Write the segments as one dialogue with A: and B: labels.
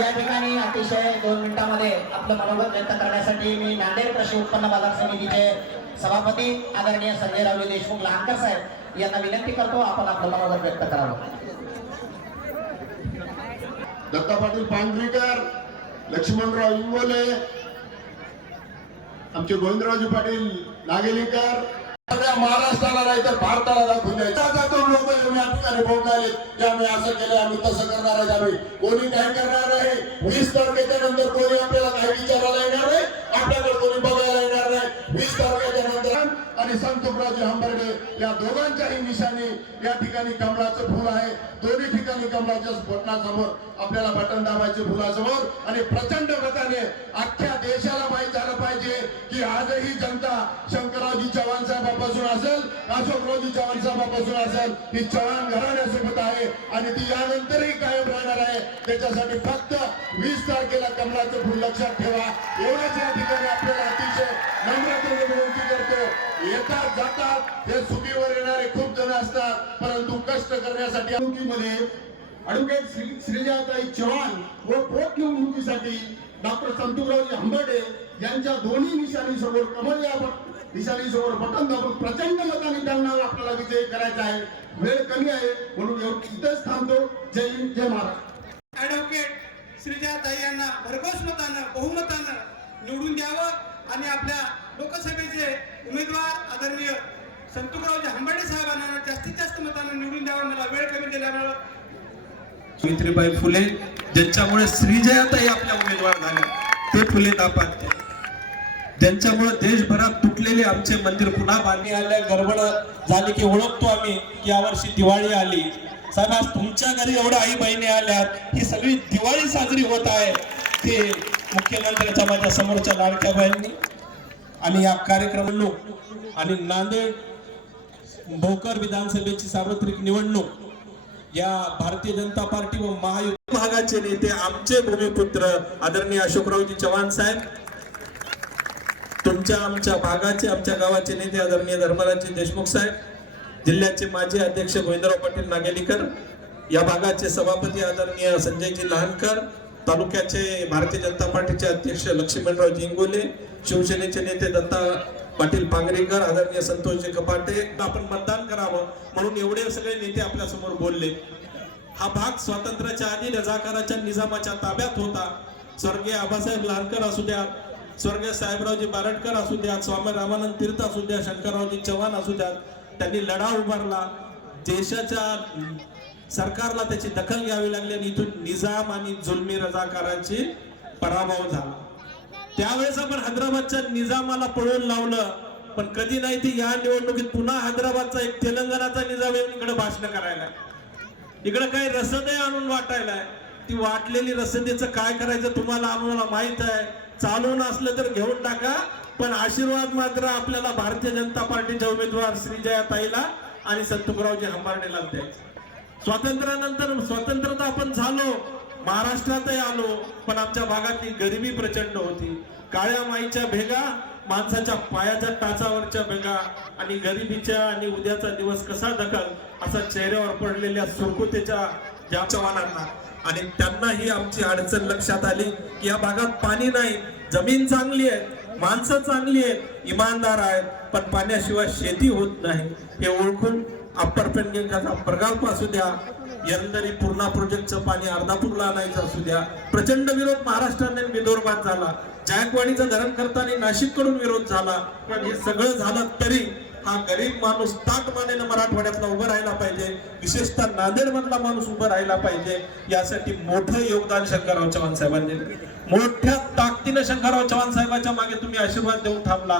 A: या ठिकाणी अतिशय दोन मिनिटांमध्ये आपलं मनोगत व्यक्त करण्यासाठी मी नांदेड कृषी उत्पन्न बाजार समितीचे सभापती आदरणीय संजय संजयरावजी देशमुख लहानकर साहेब यांना विनंती करतो आपण आपलं मनोगत व्यक्त करावं.
B: दत्ता पाटील पांढरीकर लक्ष्मणराव इंगोले आमचे गोविंदरावजी पाटील नागेलीकर सगळ्या महाराष्ट्राला नाही तर भारताला दाखवून द्यायचं. लोक आम्ही या ठिकाणी बोलणारे की आम्ही असं केलं आम्ही तसं करणार आहे आम्ही. कोणी काय करणार आहे? वीस तारखेच्या नंतर कोणी आपल्याला काही विचारायला येणार नाही? आपल्याकडे कोणी बघायला येणार नाही? वीस तारखेच्या नंतर आणि संतोषरावजी हंबर्डे या दोघांच्याही निशाणी या ठिकाणी कमळाचं फुल आहे. दोन्ही ठिकाणी कमळाच्या बटनासमोर आपल्याला बटन दाबायचे फुलासमोर. आणि प्रचंड मताने अख्ख्या देशाला माहीत झालं पाहिजे की आजही जनता शंकररावजी चव्हाण साहेबापासून असेल अशोकरावजी चव्हाण साहेबापासून असेल ही चव्हाण घराण्यासोबत आहे. आणि ती यानंतरही कायम राहणार आहे. त्याच्यासाठी फक्त वीस तारखेला कमळाचं फुल लक्षात ठेवा. एवढंच या ठिकाणी आपल्याला अतिशय नम्रतेने विनंती येतात जातात हे सुखीवर येणारे खूप जण असतात परंतु कष्ट करण्यासाठी निवडणुकीमध्ये ऍडव्होकेट श्रीजाताई चव्हाण व पोटनिवडणुकीसाठी डॉक्टर संतुरावजी हंबर्डे यांच्या दोन्ही निशाणी समोर कमल या निशाणी समोर बटन दाबून प्रचंड मताने त्यांना आपल्याला विजय करायचा आहे. वेळ कमी आहे म्हणून इथंच थांबतो. जय हिंद जय महाराष्ट्र.
C: ऍडव्होकेट श्रीजाताई यांना भरघोस मतानं बहुमतानं निवडून द्यावं आणि आपल्या लोकसभेचे उमेदवार आदरणीय संतुकरावजी हंबाडे साहेबांना जास्तीत जास्त मतांना निवडून द्यावा मला वेळ कमी दिल्यामुळं
D: सावित्रीबाई फुले ज्यांच्यामुळे श्रीजयाताई आपल्या उमेदवार झाल्या ते फुले दापात ज्यांच्यामुळे देशभरात तुटलेले आमचे मंदिर पुन्हा बांधणी आल्या गडबड झाली की ओळखतो आम्ही की यावर्षी दिवाळी आली. साहेब आज तुमच्या घरी एवढ्या आई बहिणी आल्यात ही सगळी दिवाळी साजरी होत आहे. ते मुख्यमंत्र्याच्या माझ्या समोरच्या लाडक्या बहिणी आणि या कार्यक्रमांनो आणि नांदेड भोकर विधानसभेची सार्वत्रिक निवडणूक या भारतीय जनता पार्टी व महायुती भागाचे नेते आमचे भूमिपुत्र आदरणीय अशोकरावजी चव्हाण साहेब तुमच्या आमच्या भागाचे आमच्या गावाचे नेते आदरणीय धर्मराजजी देशमुख साहेब जिल्ह्याचे माजी अध्यक्ष गोविंदराव पाटील नागेलीकर या भागाचे सभापती आदरणीय संजयजी लहानकर तालुक्याचे भारतीय जनता पार्टीचे अध्यक्ष लक्ष्मीराव जिंगोले शिवसेनेचे नेते दत्ता पाटील पांगरेकर आदरणीय संतोषजी कपाटे. आपण मतदान करावं म्हणून एवढे सगळे नेते आपल्यासमोर बोलले. हा भाग स्वातंत्र्याच्या आधी रजाकाराच्या निजामाच्या ताब्यात होता. स्वर्गीय आबासाहेब लहानकर असू द्या स्वर्गीय साहेबरावजी बारटकर असू द्या स्वामी रामानंद तीर्थ असू द्या शंकररावजी चव्हाण असू द्या त्यांनी लढा उभारला. देशाच्या सरकारला त्याची दखल घ्यावी लागली आणि इथून निजाम आणि जुलमी रजाकारांची पराभव झाला. त्यावेळेस आपण हैदराबादच्या निजामाला पळवून लावलं पण कधी नाही ती या निवडणुकीत पुन्हा हैदराबादचा एक तेलंगणाचा निजाम येऊन इकडे भाषण करायला. इकडे काही रसद आणून वाटायला. ती वाटलेली रसदेचं काय करायचं तुम्हाला आम्हाला माहीत आहे. चालून असलं तर घेऊन टाका पण आशीर्वाद मात्र आपल्याला भारतीय जनता पार्टीच्या उमेदवार श्रीजया ताईला आणि संतुकरावजी हंबार्डेला द्यायचं. स्वातंत्र्यानंतर स्वतंत्रता आपण झालो महाराष्ट्रातही आलो पण आमच्या भागातली गरिबी प्रचंड होती. काळ्या माईच्या भेगा माणसाच्या पायाच्या टाचावरच्या भेगा आणि गरिबीच्या आणि उद्याचा दिवस कसा दखल असा चेहऱ्यावर पडलेल्या सुरकुतेच्या ज्या जवानांना आणि त्यांना ही आमची अडचण लक्षात आली की या भागात पाणी नाही जमीन चांगली आहे माणसं चांगली आहेत इमानदार आहेत पण पाण्याशिवाय शेती होत नाही हे ओळखून अप्पर पेनगंगाचा प्रकल्प असू द्या यंदरी पूर्णा प्रोजेक्टचं पाणी अर्धापूरला आणायचं असू द्या प्रचंड विरोध महाराष्ट्राने विदर्भात झाला. जायकवाडीचं धरण करताना नाशिककडून विरोध झाला पण हे सगळं झालं तरी हा गरीब माणूस ताट मानेनं मराठवाड्यातला उभं राहायला पाहिजे विशेषतः नांदेड मधला माणूस उभं राहायला पाहिजे यासाठी मोठं योगदान शंकरराव चव्हाण साहेबांनी मोठ्या ताकदीनं शंकरराव चव्हाण साहेबांच्या मागे तुम्ही आशीर्वाद देऊन थांबला.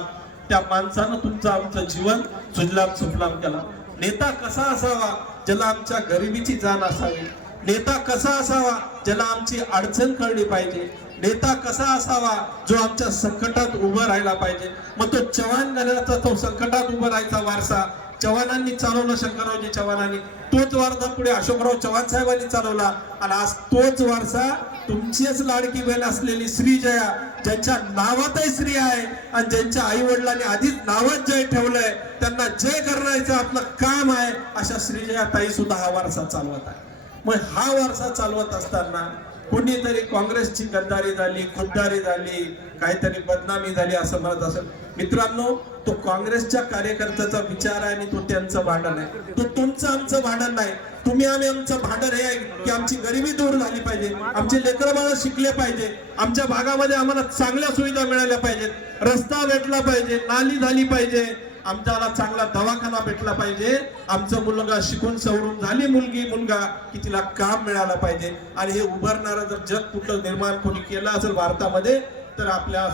D: त्या माणसानं तुमचं आमचं जीवन सुजलाम सुफलाम केला. नेता कसा असावा? ज्याला आमच्या गरिबीची जाण असावी. नेता कसा असावा? ज्याला आमची अडचण कळली पाहिजे. नेता कसा असावा? जो आमच्या संकटात उभं राहायला पाहिजे. मग तो चव्हाण घराचा तो संकटात उभं राहायचा वारसा. चव्हाणांनी चालवला शंकररावजी चव्हाणांनी. तोच वारसा पुढे अशोकराव चव्हाण साहेबांनी चालवला. आणि आज तोच वारसा तुमचीच लाडकी बहीण असलेली श्रीजया ज्यांच्या नावातही स्त्री आहे आणि ज्यांच्या आई वडिलांनी आधीच नावात जय ठेवलंय त्यांना जय करण्याचं आपलं काम आहे अशा श्रीजया ताई सुद्धा हा वारसा चालवत आहे मग हा वारसा चालवत असताना कुणीतरी काँग्रेसची गद्दारी झाली खुद्दारी झाली काहीतरी बदनामी झाली असं म्हणत असेल. मित्रांनो तो काँग्रेसच्या कार्यकर्त्याचा विचार आहे आणि तो त्यांचं भांडण आहे. तो तुमचं आमचं भांडण नाही. तुम्ही आम्ही आमचं भांडण हे आहे की आमची गरिबी दूर झाली पाहिजे. आमचे लेकर बाळ शिकले पाहिजे. आमच्या भागामध्ये आम्हाला चांगल्या सुविधा मिळाल्या पाहिजेत. रस्ता भेटला पाहिजे नाली झाली पाहिजे. आमच्याला चांगला दवाखाना भेटला पाहिजे. आमचं मुलगा शिकून सवरून झाली मुलगी मुलगा की तिला काम मिळालं पाहिजे. आणि हे उभारणारं जर जग कुठलं निर्माण कोणी केलं असेल भारतामध्ये तर आपल्या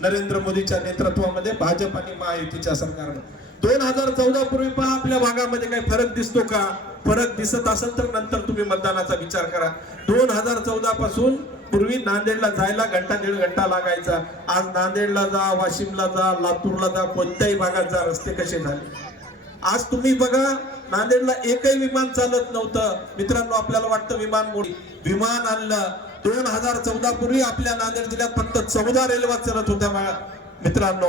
D: नरेंद्र मोदीच्या नेतृत्वामध्ये भाजप आणि महायुतीच्या सरकारनं दोन हजार चौदा पूर्वी पहा आपल्या भागामध्ये काही फरक दिसतो का? फरक दिसत असेल तर नंतर तुम्ही मतदानाचा विचार करा. दोन हजार चौदा पासून पूर्वी नांदेडला जायला घंटा दीड घंटा लागायचा. आज नांदेडला जा वाशिमला जा लातूरला जा कोणत्याही भागात जा रस्ते कसे झाले? आज तुम्ही बघा नांदेडला एकही विमान चालत नव्हतं. मित्रांनो आपल्याला वाटतं विमान मोडी. विमान आणलं. दोन हजार चौदा पूर्वी आपल्या नांदेड जिल्ह्यात फक्त चौदा रेल्वे चालत होत्या मित्रांनो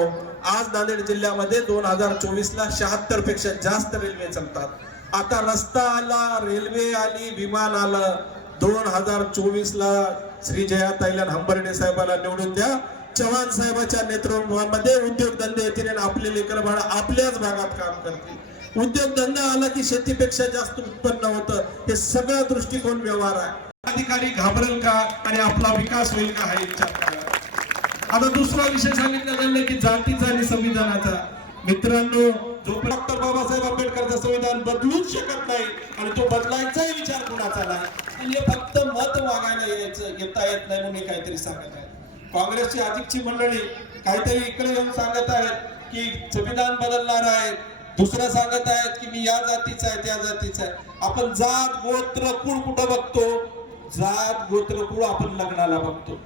D: आज नांदेड जिल्ह्यामध्ये दोन हजार चोवीस ला शहात्तरपेक्षा जास्त रेल्वे चालतात. आता रस्ता आला रेल्वे आली विमान आलं दोन हजार चोवीस ला श्री जया जयाताईला हंबर्डे साहेबाला निवडून द्या. चव्हाण साहेबाच्या नेतृत्वामध्ये उद्योगधंदे येतील आणि आपले लेकर बाळ आपल्याच भागात काम करतील. उद्योगधंदा आला की शेतीपेक्षा जास्त उत्पन्न होतं. हे सगळा दृष्टिकोन व्यवहार आहे. अधिकारी घाबरेल का आणि आपला विकास होईल का हा विचार करा आता दुसरा विषय सांगितलं की जातीचा आणि संविधानाचा. मित्रांनो डॉक्टर बाबासाहेब आंबेडकरचं संविधान बदलूच शकत नाही आणि तो बदलायचाही विचार कुणाचा नाही हे फक्त मत मागायला यायचं येता येत नाही म्हणून काहीतरी सांगत आहे काँग्रेसची अधिकची मंडळी काहीतरी इकडे येऊन सांगत आहेत की संविधान बदलणार आहे. दुसरं सांगत आहेत की मी या जातीचा आहे त्या जातीचा आहे. आपण जात गोत्र कुळ कुठं बघतो? जात गोत्र कुळ आपण लग्नाला बघतो.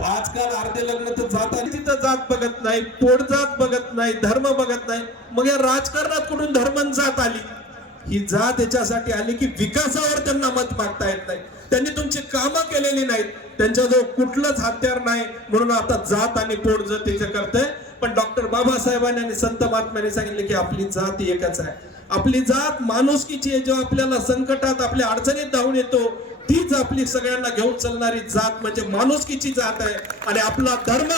D: आजकाल अर्धे लग्न तर जात जात बघत नाही पोट जात बघत नाही धर्म बघत नाही. मग या राजकारणात कुठून धर्म जात आली? ही जात याच्यासाठी आली की विकासावर त्यांना मत मागता येत नाही. त्यांनी तुमची कामं केलेली नाहीत. त्यांच्याजवळ कुठलंच हत्यार नाही. म्हणून आता जात आणि पोट जात याच्या करतंय. पण डॉक्टर बाबासाहेबांनी आणि संत महात्म्याने सांगितले की आपली जात एकच आहे. आपली जात माणुसकीची आहे. जेव्हा आपल्याला संकटात आपल्या अडचणीत धावून येतो तीच आपली सगळ्यांना घेऊन चालणारी जात म्हणजे माणुसकीची जात आहे. आणि आपला धर्म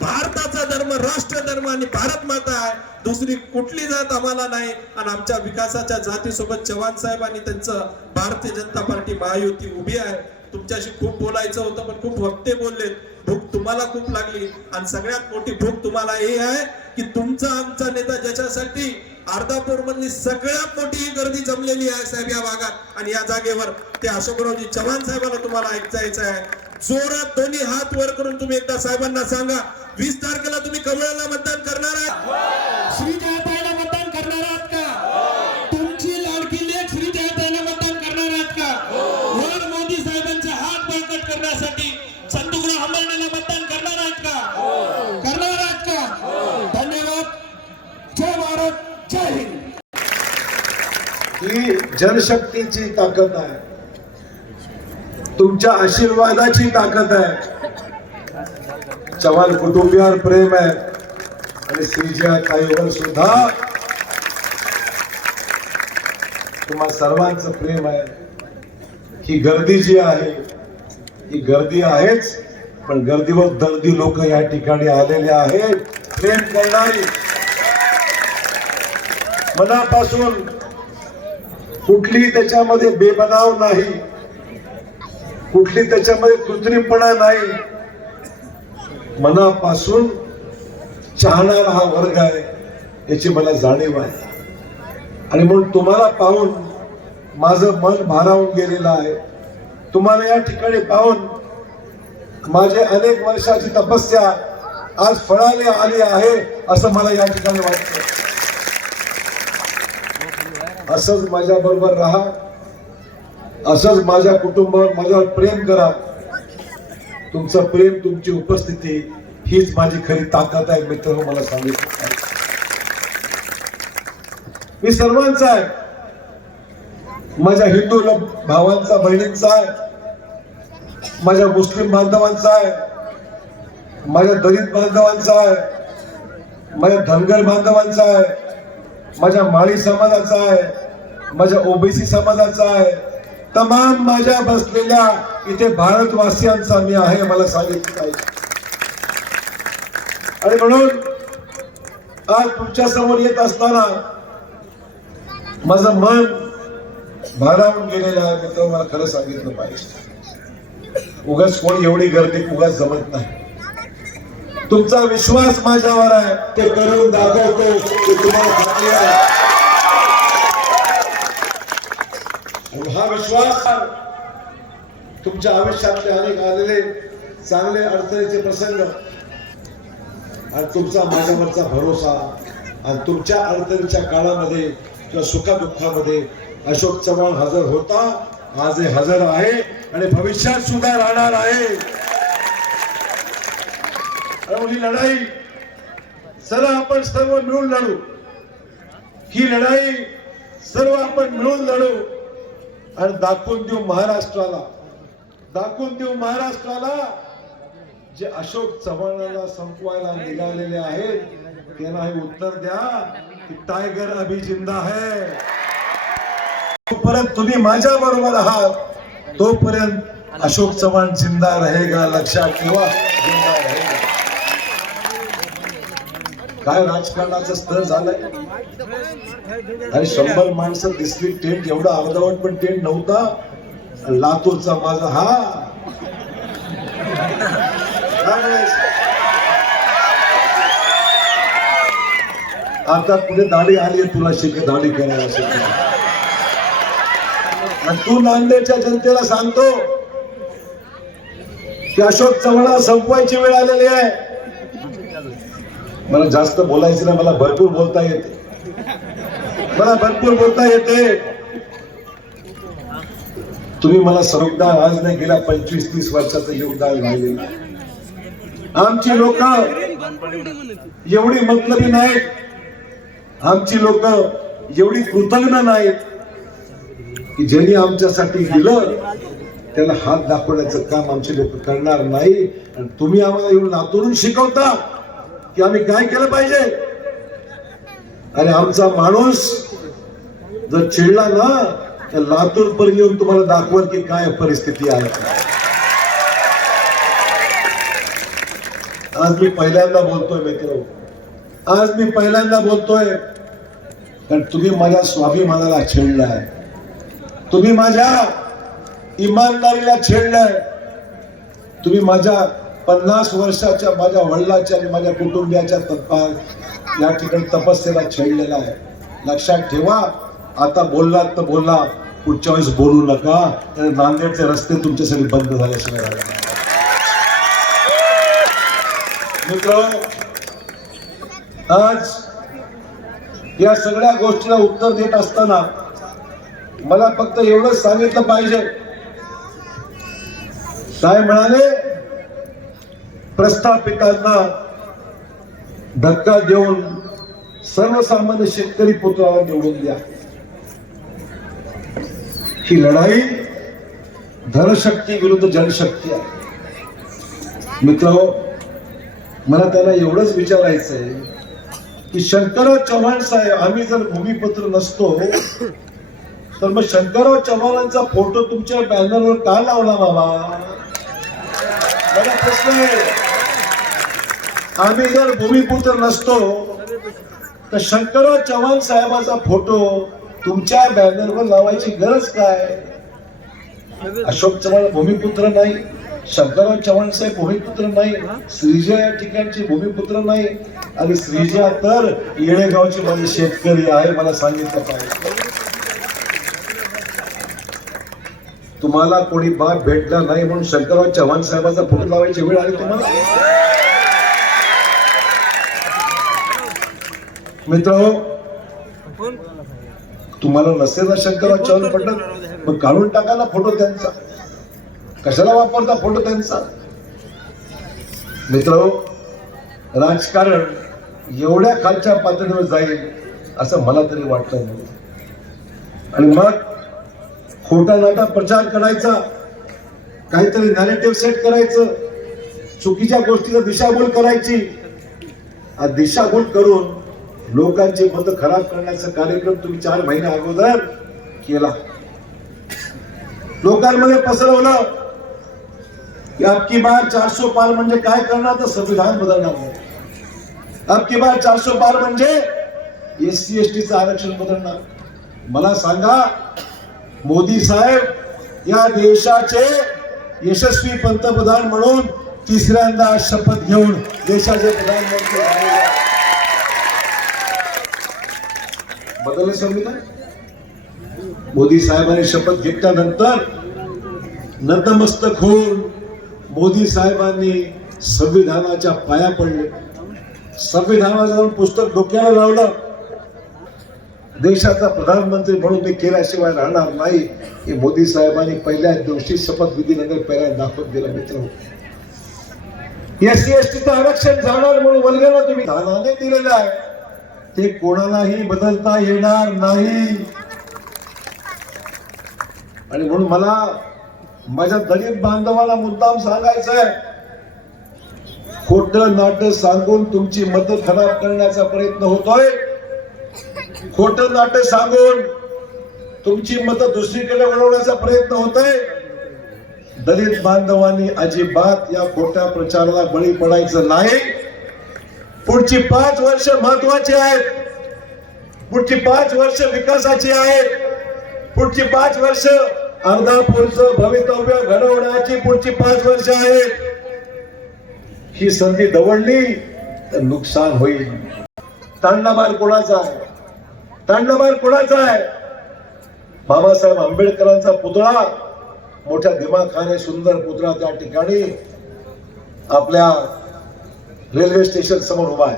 D: भारताचा धर्म राष्ट्र धर्म आणि भारत माता आहे. दुसरी कुठली जात आम्हाला नाही. आणि आमच्या विकासाच्या जातीसोबत चव्हाण साहेब आणि त्यांचं भारतीय जनता पार्टी महायुती उभी आहे. तुमच्याशी खूप बोलायचं होतं पण खूप वक्ते बोललेत. भूक तुम्हाला खूप लागली. आणि सगळ्यात मोठी भूक तुम्हाला हे आहे की तुमचा आमचा नेता ज्याच्यासाठी अर्धापूर मधली सगळ्यात मोठी ही गर्दी जमलेली आहे साहेब या भागात. आणि या जागेवर ते अशोकरावजी चव्हाण साहेबांना तुम्हाला ऐकायचं आहे. जोरात दोन्ही हात वर करून तुम्ही एकदा साहेबांना सांगा. वीस तारखेला तुम्ही कमळाला मतदान करणार आहे श्री जय हिंद.
E: ही जनशक्तीची ताकद आहे. तुमच्या आशीर्वादाची ताकद आहे. चव्हाण कुटुंबियावर प्रेम आहे. आणि श्रीजिया ताईवर सुद्धा तुम्हा सर्वांचं प्रेम आहे. ही गर्दी जी आहे ही गर्दी आहेच पण गर्दीवर दर्दी लोक या ठिकाणी आलेले आहेत. प्रेम करणारी. मनापासून कुठली त्याच्यामध्ये बेबनाव नाही कुठली त्याच्यामध्ये कृत्रिमपणा नाही मनापासून चाहणारा हा वर्ग आहे याची मला जाणीव आहे. आणि म्हणून तुम्हाला पाहून माझं मन भारावून गेलेलं आहे. तुम्हाला या ठिकाणी पाहून माझे अनेक वर्षाची तपस्या आज फळाने आली आहे असं मला या ठिकाणी वाटतं. असंच माझ्या बरोबर राहा. असंच माझ्या कुटुंबावर माझ्यावर प्रेम करा. तुमचं प्रेम तुमची उपस्थिती हीच माझी खरी ताकद आहे मित्र हो मला सांगितलं मी सर्वांचा आहे. माझ्या हिंदू भावांचा बहिणींचा आहे. माझ्या मुस्लिम बांधवांचा आहे. माझ्या दलित बांधवांचा आहे. माझ्या धनगर बांधवांचा आहे. माझ्या माळी समाजाचा आहे माझ्या ओबीसी समाजाचा आहे तमाम माझ्या बसलेल्या इथे भारतवासियांचा मी आहे मला सांगितलं पाहिजे. आणि म्हणून आज तुमच्यासमोर येत असताना माझं मन भारावून गेलेलं आहे मित्र मला खरं सांगितलं पाहिजे. उगाच कोण एवढी गर्दी उगाच जमत नाही. तुमचा विश्वास माझ्यावर आहे ते करून दाखवतो ते तुम्हाला हा विश्वास तुमच्या आयुष्यातले अनेक आलेले चांगले अडचणीचे प्रसंग आणि तुमचा माझ्यावरचा भरोसा आणि तुमच्या अडचणीच्या काळामध्ये किंवा सुखादुःखामध्ये अशोक चव्हाण हजर होता आज हे हजर आहे आणि भविष्यात सुद्धा राहणार आहे. आणि ही लढाई. चला आपण सर्व मिळून लढू. ही लढाई सर्व आपण मिळून लढू. आणि दाखवून देऊ महाराष्ट्राला. दाखवून देऊ महाराष्ट्राला जे अशोक चव्हाणाला संपवायला निघालेले आहेत. त्यांना हे उत्तर द्या की टायगर अभी जिंदा है. तोपर्यंत तुम्ही माझ्या बरोबर आहात. तोपर्यंत अशोक चव्हाण जिंदा रहेगा. लक्षात ठेवा जिंदा रहेगा काय राजकारणाचं स्तर झालंय? आणि शंभर माणसं दिसली टेंट एवढा अर्धवट पण टेंट नव्हता. लातूरचा माझा हा. आता पुढे दाढी आली तुला शिके दाढी करायला शिके. आणि तू नांदेडच्या जनतेला सांगतो की अशोक चव्हाण संपवायची वेळ आलेली आहे. मला जास्त बोलायचं नाही मला भरपूर बोलता येते. मला भरपूर बोलता येते. तुम्ही मला सरोगदार आज नाही गेल्या पंचवीस तीस वर्षाचं योगदान राहिलेलं आमची लोक एवढी मतलबी नाहीत. आमची लोक एवढी कृतज्ञ नाहीत. की ज्यांनी आमच्यासाठी दिलं त्याला हात दाखवण्याचं काम आमचे लोक करणार नाही. आणि तुम्ही आम्हाला येऊन लातूरून शिकवता. की आम्ही काय केलं पाहिजे? आणि आमचा माणूस जर चिडला ना तर लातूर पर येऊन तुम्हाला दाखवल की काय परिस्थिती आहे. आज मी पहिल्यांदा बोलतोय मित्र. आज मी पहिल्यांदा बोलतोय. कारण तुम्ही माझ्या स्वाभिमानाला छेडलाय. तुम्ही माझ्या इमानदारीला छेडलाय. तुम्ही माझ्या पन्नास वर्षाच्या माझ्या वडिलाच्या आणि माझ्या कुटुंबियाच्या तप्पा या ठिकाणी तपस्येला छेडलेला आहे. लक्षात ठेवा आता बोललात तर बोला पुढच्या वेळेस बोलू नका आणि नांदेडचे रस्ते तुमच्यासाठी बंद झाल्याशिवाय राहणार मित्र आज या सगळ्या गोष्टीला उत्तर देत असताना मला फक्त एवढंच सांगितलं पाहिजे. काय म्हणाले प्रस्थापितांना धक्का देऊन सर्वसामान्य शेतकरी पुत्राला निवडून द्या. ही लढाई धनशक्ती विरुद्ध जनशक्ती आहे. मित्र मला त्याला एवढंच विचारायचं आहे की शंकरराव चव्हाण साहेब आम्ही जर भूमिपत्र नसतो तर मग शंकरराव चव्हाणांचा फोटो तुमच्या बॅनरवर का लावला बाबा? मला प्रश्न आहे. आम्ही जर भूमिपुत्र नसतो तर शंकरराव चव्हाण साहेबाचा फोटो तुमच्या बॅनरवर लावायची गरज काय? अशोक चव्हाण भूमिपुत्र नाही शंकरराव चव्हाण साहेब भूमिपुत्र नाही श्रीजा या ठिकाणचे भूमिपुत्र नाही आणि श्रीजा तर येळेगावची माझी शेतकरी आहे मला सांगितलं पाहिजे. तुम्हाला कोणी बाप भेटला नाही म्हणून शंकरराव चव्हाण साहेबाचा फोटो लावायची वेळ आली तुम्हाला? मित्र तुम्हाला नसेल ना शंकरराव चव्हाण पटत मग काढून टाका ना फोटो त्यांचा. कशाला वापरता फोटो त्यांचा? मित्र राजकारण एवढ्या खालच्या पातळीवर जाईल असं मला तरी वाटलं नाही आणि मग खोटा नाटा प्रचार करायचा काहीतरी नॅरेटिव्ह सेट करायचं चुकीच्या गोष्टीचा दिशाभूल करायची हा दिशाभूल करून लोकांचे मत खराब करण्याचा कार्यक्रम तुम्ही चार महिने अगोदर केला. लोकांमध्ये पसरवलं की अबकी बार चारशे पार म्हणजे काय करणार? तर संविधान बदलणार. नाही. अबकी बार चारशे पार म्हणजे एस सी एस टीचं आरक्षण बदलणार. मला सांगा मोदी साहेब या देशाचे यशस्वी पंतप्रधान म्हणून तिसऱ्यांदा शपथ घेऊन देशाचे प्रधानमंत्री झालेले आहेत. बदललं संविधान? मोदी साहेबांनी शपथ घेतल्यानंतर नतमस्तक होऊन मोदी साहेबांनी संविधानाच्या पाया पडले. संविधानाचं जाऊन पुस्तक डोक्याला लावलं. देशाचा प्रधानमंत्री म्हणून मी केल्याशिवाय राहणार नाही. हे मोदी साहेबांनी पहिल्या दिवशी शपथविधीनंतर पहिल्या दाखवत दिलं मित्र. एस सी एस टीचं आरक्षण जाणार म्हणून वल्गेला तुम्ही दानाने दिलेलं आहे. ते कोणालाही बदलता येणार नाही. आणि म्हणून मला माझ्या दलित बांधवाला मुद्दाम सांगायचं आहे खोट नाट सांगून तुमची मतं खराब करण्याचा प्रयत्न होतोय. खोट नाट सांगून तुमची मतं दुसरीकडे वळवण्याचा प्रयत्न होतोय. दलित बांधवांनी अजिबात या खोट्या प्रचाराला बळी पडायचं नाही. पुढची पाच वर्ष महत्वाची आहेत. पुढची पाच वर्ष विकासाची आहेत. पुढची पाच वर्ष अर्धापूरचं भवितव्य घडवण्याची पुढची पाच वर्ष आहेत. ही संधी दवडली तर नुकसान होईल. तांडामार कोणाचा आहे? तांडामार कोणाचा आहे? बाबासाहेब आंबेडकरांचा पुतळा. मोठ्या दिमाखाने सुंदर पुतळा त्या ठिकाणी. आपल्या रेल्वे स्टेशन समोर उभा आहे.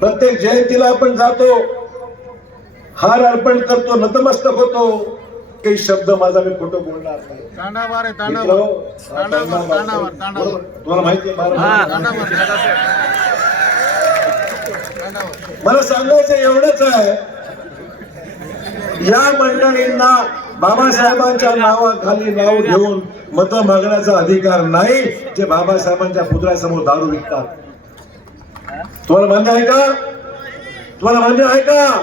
E: प्रत्येक जयंतीला आपण जातो. हार अर्पण करतो नतमस्तक होतो. काही शब्द माझा मी खोटं बोलणार नाही. तुम्हाला माहिती मला सांगायचं एवढंच आहे. या मंडळींना बाबासाहेबांच्या नावाखाली नाव घेऊन मत मागण्याचा अधिकार नाही जे बाबासाहेबांच्या पुतळ्यासमोर दारू विकतात. तुम्हाला मान्य आहे का? तुम्हाला मान्य आहे का?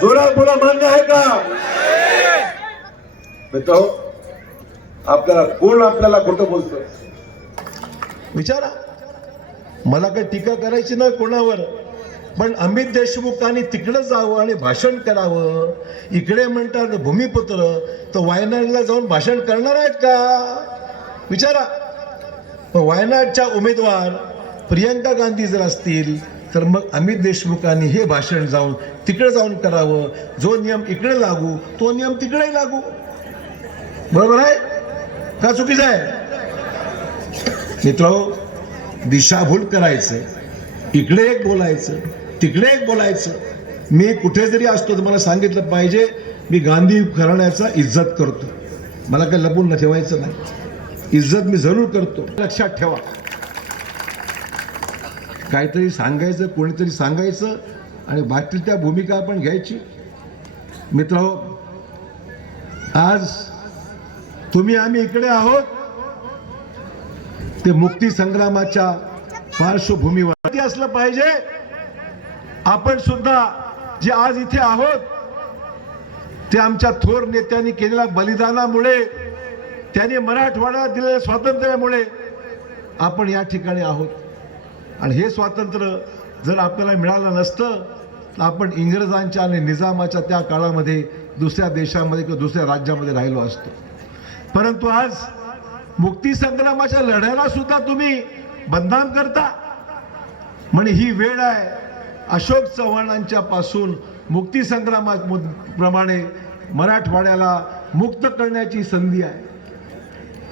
E: जोरात बोला मान्य आहे का? मित्र आपल्याला कोण आपल्याला खोटं बोलतो? विचारा. मला काही टीका करायची नाही कोणावर? पण अमित देशमुखांनी तिकडं जावं आणि भाषण करावं. इकडे म्हणतात भूमिपुत्र तर वायनाडला जाऊन भाषण करणार आहेत का? विचारा. वायनाडच्या उमेदवार प्रियंका गांधी जर असतील तर मग अमित देशमुखांनी हे भाषण जाऊन तिकडे जाऊन करावं. जो नियम इकडे लागू तो नियम तिकडे लागू. बरोबर आहे? का चुकीचं आहे? मित्र दिशाभूल करायचं. इकडे एक बोलायचं. तिकडे एक बोलायचं. मी कुठे जरी असतो तर मला सांगितलं पाहिजे मी गांधी घराण्याचा इज्जत करतो. मला काही लपून न ठेवायचं नाही. इज्जत मी जरूर करतो. लक्षात ठेवा. काहीतरी सांगायचं कोणीतरी सांगायचं आणि बाकी त्या भूमिका आपण घ्यायची. मित्र हो, आज तुम्ही आम्ही इकडे आहोत. ते मुक्ती संग्रामाच्या पार्श्वभूमीवर. असलं पाहिजे. आपण सुद्धा जे आज इथे आहोत ते आमच्या थोर नेत्यांनी केलेल्या बलिदानामुळे त्यांनी मराठवाड्याला दिलेल्या स्वातंत्र्यामुळे आपण या ठिकाणी आहोत. आणि हे स्वातंत्र्य जर आपल्याला मिळालं नसतं तर आपण इंग्रजांच्या आणि निजामाच्या त्या काळामध्ये दुसऱ्या देशामध्ये किंवा दुसऱ्या राज्यामध्ये राहिलो असतो. परंतु आज मुक्तीसंग्रामाच्या लढ्याला सुद्धा तुम्ही बदनाम करता. म्हणजे ही वेळ आहे अशोक चव्हाणांच्या पासून मुक्तीसंग्रामा प्रमाणे मराठवाड्याला मुक्त करण्याची संधी आहे.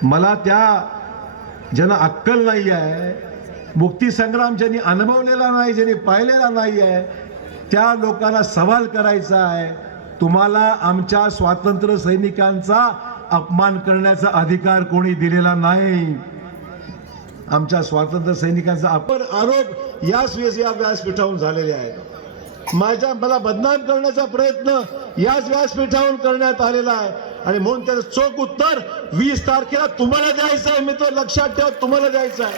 E: मला त्या ज्यांना अक्कल नाही आहे मुक्तीसंग्राम ज्यांनी अनुभवलेला नाही ज्यांनी पाहिलेला नाही आहे त्या लोकांना सवाल करायचा आहे. तुम्हाला आमच्या स्वातंत्र्य सैनिकांचा अपमान करण्याचा अधिकार कोणी दिलेला नाही. आमच्या स्वातंत्र्य सैनिकांचा आपण आरोप याच वेळेस या व्यासपीठावरून झालेले आहेत. माझ्या मला बदनाम करण्याचा प्रयत्न याच व्यासपीठावरून करण्यात आलेला आहे. आणि म्हणून त्याचं चोख उत्तर वीस तारखेला तुम्हाला द्यायचं आहे मित्र. लक्षात ठेवा तुम्हाला द्यायचं आहे.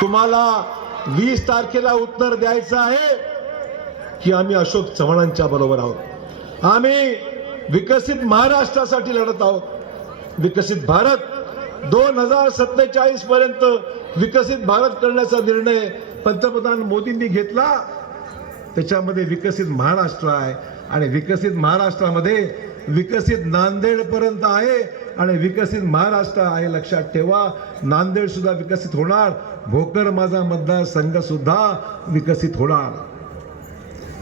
E: तुम्हाला वीस तारखेला उत्तर द्यायचं आहे की आम्ही अशोक चव्हाणांच्या बरोबर आहोत. आम्ही विकसित महाराष्ट्रासाठी लढत आहोत. विकसित भारत दोन हजार सत्तेचाळीस पर्यंत विकसित भारत करण्याचा निर्णय पंतप्रधान मोदींनी घेतला. त्याच्यामध्ये विकसित महाराष्ट्र आहे आणि विकसित महाराष्ट्रामध्ये विकसित नांदेडपर्यंत आहे आणि विकसित महाराष्ट्र आहे लक्षात ठेवा. नांदेड सुद्धा विकसित होणार. भोकर माझा मतदारसंघ सुद्धा विकसित होणार.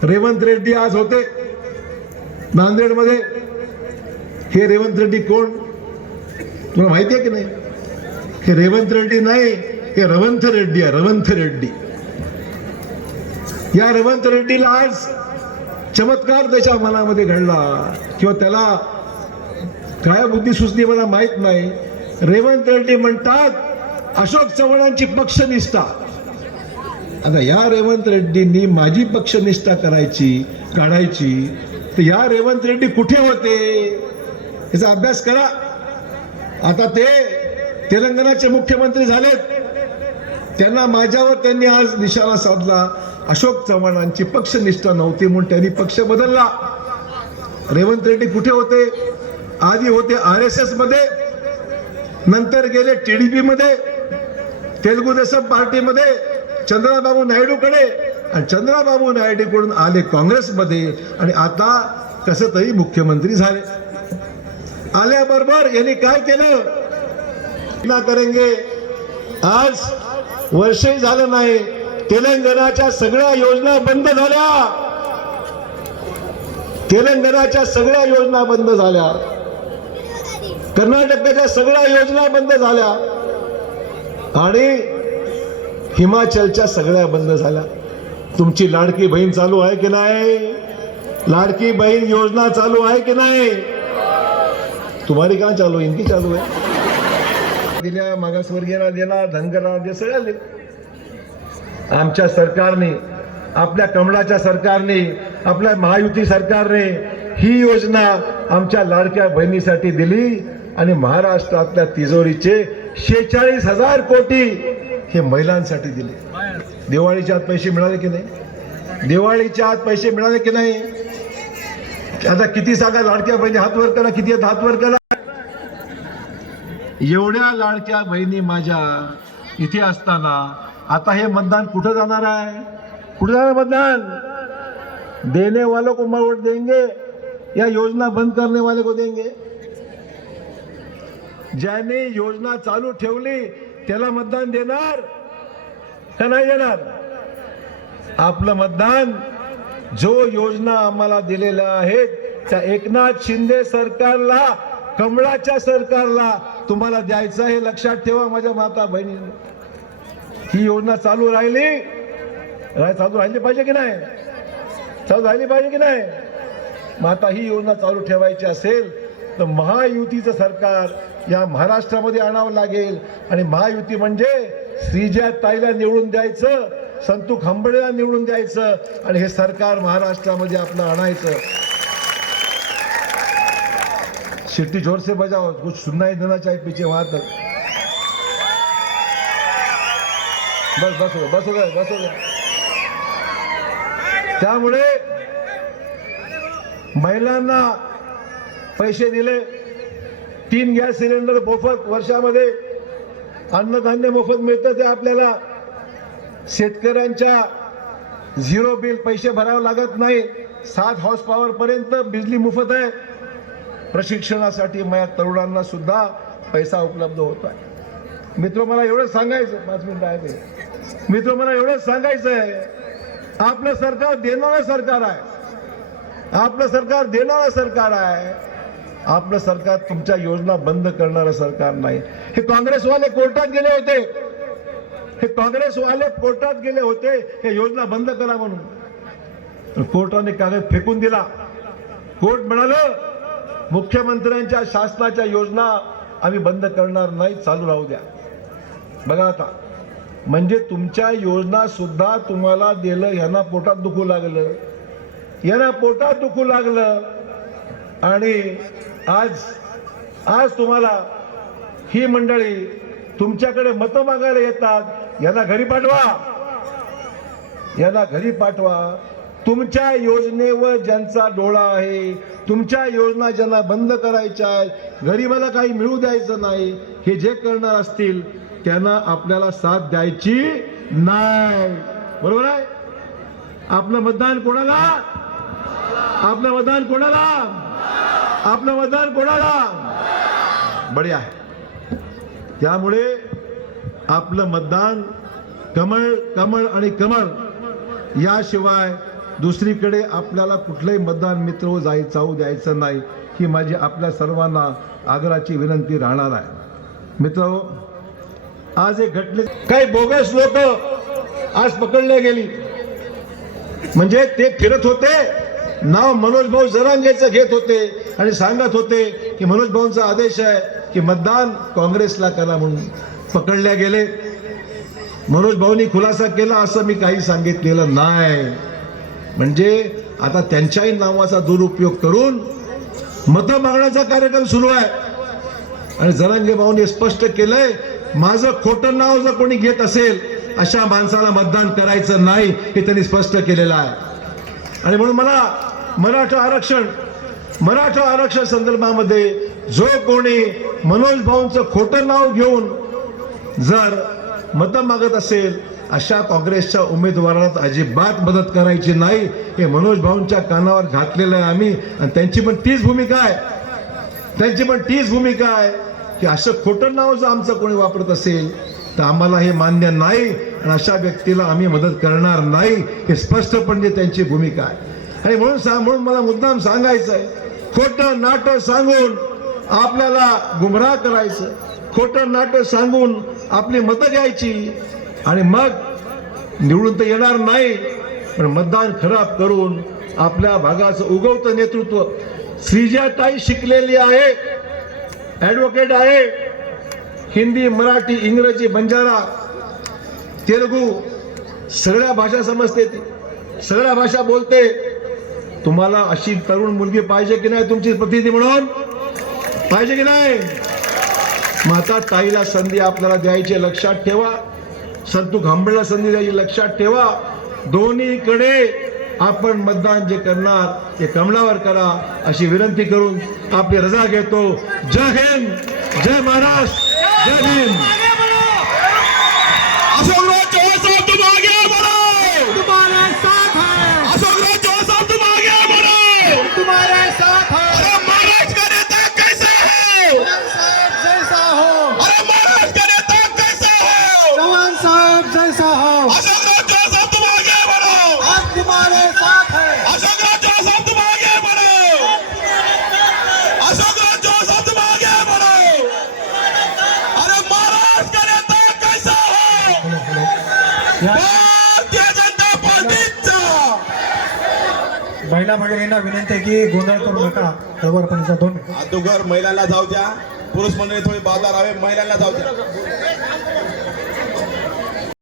E: रेवंत रेड्डी आज होते नांदेडमध्ये. हे रेवंत रेड्डी कोण? तुला माहिती आहे की नाही? हे रेवंत रेड्डी नाही हे रवंथ रेड्डी आहे रवंथ रेड्डी. या रेवंत रेड्डीला आज चमत्कार त्याच्या मनामध्ये घडला. किंवा त्याला काय बुद्धी सुचली मला माहीत नाही. रेवंत रेड्डी म्हणतात अशोक चव्हाणांची पक्षनिष्ठा. आता या रेवंत रेड्डींनी माझी पक्षनिष्ठा करायची काढायची. तर या रेवंत रेड्डी कुठे होते? याचा अभ्यास करा. आता ते तेलंगणाचे मुख्यमंत्री झालेत. त्यांना माझ्यावर त्यांनी आज निशाणा साधला. अशोक चव्हाणांची पक्षनिष्ठा नव्हती म्हणून त्यांनी पक्ष बदलला. रेवंत रेड्डी कुठे होते? आधी होते आर एस एसमध्ये नंतर गेले टीडीपी मध्ये तेलगू देसम पार्टीमध्ये चंद्राबाबू नायडूकडे आणि चंद्राबाबू नायडूकडून आले काँग्रेसमध्ये आणि आता कसं तरी मुख्यमंत्री झाले. आल्याबरोबर यांनी काय केलं? करेंगे. आज वर्षही झालं नाही. तेलंगणाच्या सगळ्या योजना बंद झाल्या. तेलंगणाच्या सगळ्या योजना बंद झाल्या. कर्नाटकाच्या सगळ्या योजना बंद झाल्या. आणि हिमाचलच्या सगळ्या बंद झाल्या. तुमची लाडकी बहीण चालू आहे की नाही? लाडकी बहीण योजना चालू आहे की नाही? तुम्हारी कहाँ चालू आहे इनकी चालू है। दिल्या मागासवर्गीयांना देणार धनगरांना दे सगळ्या दे आमच्या सरकारने आपल्या कमळाच्या सरकारने आपल्या महायुती सरकारने ही योजना आमच्या लाडक्या बहिणीसाठी दिली आणि महाराष्ट्रातल्या तिजोरीचे शेचाळीस हजार कोटी हे महिलांसाठी दिले. दिवाळीच्या आत पैसे मिळाले की नाही? दिवाळीच्या आत पैसे मिळाले की नाही? आता किती सांगा लाडक्या बहिणी हात वर करा किती हात वर करा. एवढ्या लाडक्या बहिणी माझ्या इथे असताना आता हे मतदान कुठं जाणार आहे? कुठं जाणार मतदान? देने वालों को वोट देंगे या योजना बंद करने वाले को देंगे? ज्याने योजना चालू ठेवली त्याला मतदान देणार का नाही देणार? आपलं मतदान जो योजना आम्हाला दिलेल्या आहेत त्या एकनाथ शिंदे सरकारला कमळाच्या सरकारला तुम्हाला द्यायचं हे लक्षात ठेवा माझ्या माता बहिणी. ही योजना चालू राहिली. चालू राहिली पाहिजे की नाही? चालू राहिली पाहिजे की नाही? मग आता ही योजना चालू ठेवायची असेल तर महायुतीचं सरकार या महाराष्ट्रामध्ये आणावं लागेल. आणि महायुती म्हणजे श्रीजा ताईला निवडून द्यायचं संतू खंबळेला निवडून द्यायचं आणि हे सरकार महाराष्ट्रामध्ये आपलं आणायचं. शिट्टी जोर से बजाओ कुछ सुनना ही देना चाहिए पीछे वहां तक. बस बस हो गया, बस हो गया बस हो गया. त्यामुळे महिलांना पैसे दिले तीन गॅस सिलेंडर मोफत वर्षामध्ये अन्नधान्य मोफत मिळतं ते आपल्याला. शेतकऱ्यांच्या झिरो बिल पैसे भरावे लागत नाही. सात हॉर्स पॉवर पर्यंत बिजली मोफत आहे. प्रशिक्षणासाठी माझ्या तरुणांना सुद्धा पैसा उपलब्ध होत आहे. मित्र मला एवढंच सांगायचं पाच मिनिट आहे मित्र मला एवढंच सांगायचं आहे. आपलं सरकार देणारं सरकार आहे. आपलं सरकार देणारं सरकार आहे. आपलं सरकार तुमच्या योजना बंद करणारं सरकार नाही. हे काँग्रेसवाले कोर्टात गेले होते. हे काँग्रेसवाले कोर्टात गेले होते हे योजना बंद करा म्हणून. कोर्टाने कागद फेकून दिला. कोर्ट म्हणालं मुख्यमंत्र्यांच्या शासनाच्या योजना आम्ही बंद करणार नाही चालू राहू द्या. बघा आता म्हणजे तुमच्या योजना सुद्धा तुम्हाला दिलं यांना पोटात दुखू लागलं. यांना पोटात दुखू लागलं. आणि आज आज तुम्हाला ही मंडळी तुमच्याकडे मतं मागायला येतात यांना घरी पाठवा. यांना घरी पाठवा. तुमच्या योजनेवर ज्यांचा डोळा आहे तुमच्या योजना ज्यांना बंद करायच्या आहेत गरीबाला काही मिळू द्यायचं नाही हे जे करणार असतील त्यांना आपल्याला साथ द्यायची नाही. बरोबर आहे? आपलं मतदान कोणाला? आपलं मतदान कोणाला? आपलं मतदान कोणाला? बढिया. आहे त्यामुळे आपलं मतदान कमळ कमळ आणि कमळ याशिवाय दुसरीकडे आपल्याला कुठलंही मतदान मित्र हो जाय जाऊ द्यायचं नाही ही माझी आपल्या सर्वांना आग्रहाची विनंती राहणार आहे. मित्र हो, आज एक घटले काही बोगस लोक आज पकडले गेली. म्हणजे ते फिरत होते नाव मनोज भाऊ जरांगेचं घेत होते आणि सांगत होते की मनोज भाऊंचा आदेश आहे की मतदान काँग्रेसला करा म्हणून. पकडल्या गेले. मनोज भाऊनी खुलासा केला असं मी काही सांगितलेलं नाही. म्हणजे आता त्यांच्याही नावाचा दुरुपयोग करून मतं मागण्याचा कार्यक्रम सुरू आहे. आणि जरांगे भाऊनी स्पष्ट केलंय माझं खोटं नाव जर कोणी घेत असेल अशा माणसाला मतदान करायचं नाही हे त्यांनी स्पष्ट केलेलं आहे. आणि म्हणून मला मराठा आरक्षण मराठा आरक्षण संदर्भामध्ये जो कोणी मनोज भाऊंचं खोटं नाव घेऊन जर मतं मागत असेल अशा काँग्रेसच्या उमेदवाराला अजिबात मदत करायची नाही. हे मनोज भाऊंच्या कानावर घातलेलं आहे आम्ही. आणि त्यांची पण तीच भूमिका आहे. त्यांची पण तीच भूमिका आहे की असं खोटं नाव जर आमचं कोणी वापरत असेल तर आम्हाला हे मान्य नाही. आणि अशा व्यक्तीला आम्ही मदत करणार नाही. हे स्पष्टपणे त्यांची भूमिका आहे. आणि म्हणून सांग म्हणून मला मुद्दाम सांगायचं आहे खोटं नाटक सांगून आपल्याला गुमराह करायचं खोटं नाटक सांगून आपली मतं घ्यायची आणि मग निवडून तर येणार नाही पण मतदान खराब करून आपल्या भागाचं उगवतं नेतृत्व. श्रीजाताई शिकलेली आहे ॲडव्होकेट आहे. हिंदी मराठी इंग्रजी बंजारा तेलुगू सगळ्या भाषा समजते ती. सगळ्या भाषा बोलते. तुम्हाला अशी तरुण मुलगी पाहिजे की नाही तुमची प्रतिनिधी म्हणून? पाहिजे की नाही? मग आता ताईला संधी आपल्याला द्यायची लक्षात ठेवा. संतू घांबळला संधी द्यायची लक्षात ठेवा. दोन्हीकडे आपण मतदान जे करणार ते कमळावर करा अशी विनंती करून आपली रजा घेतो. जय हिंद जय महाराष्ट्र जय
D: हिंद
F: महिला मंडळींना विनंती आहे की गोंधळ करू नका. बरोबर दोन
D: अगोदर महिलांना जाऊ द्या. पुरुष मंडळी थोडी बाजार हवे महिलांना जाऊ द्या.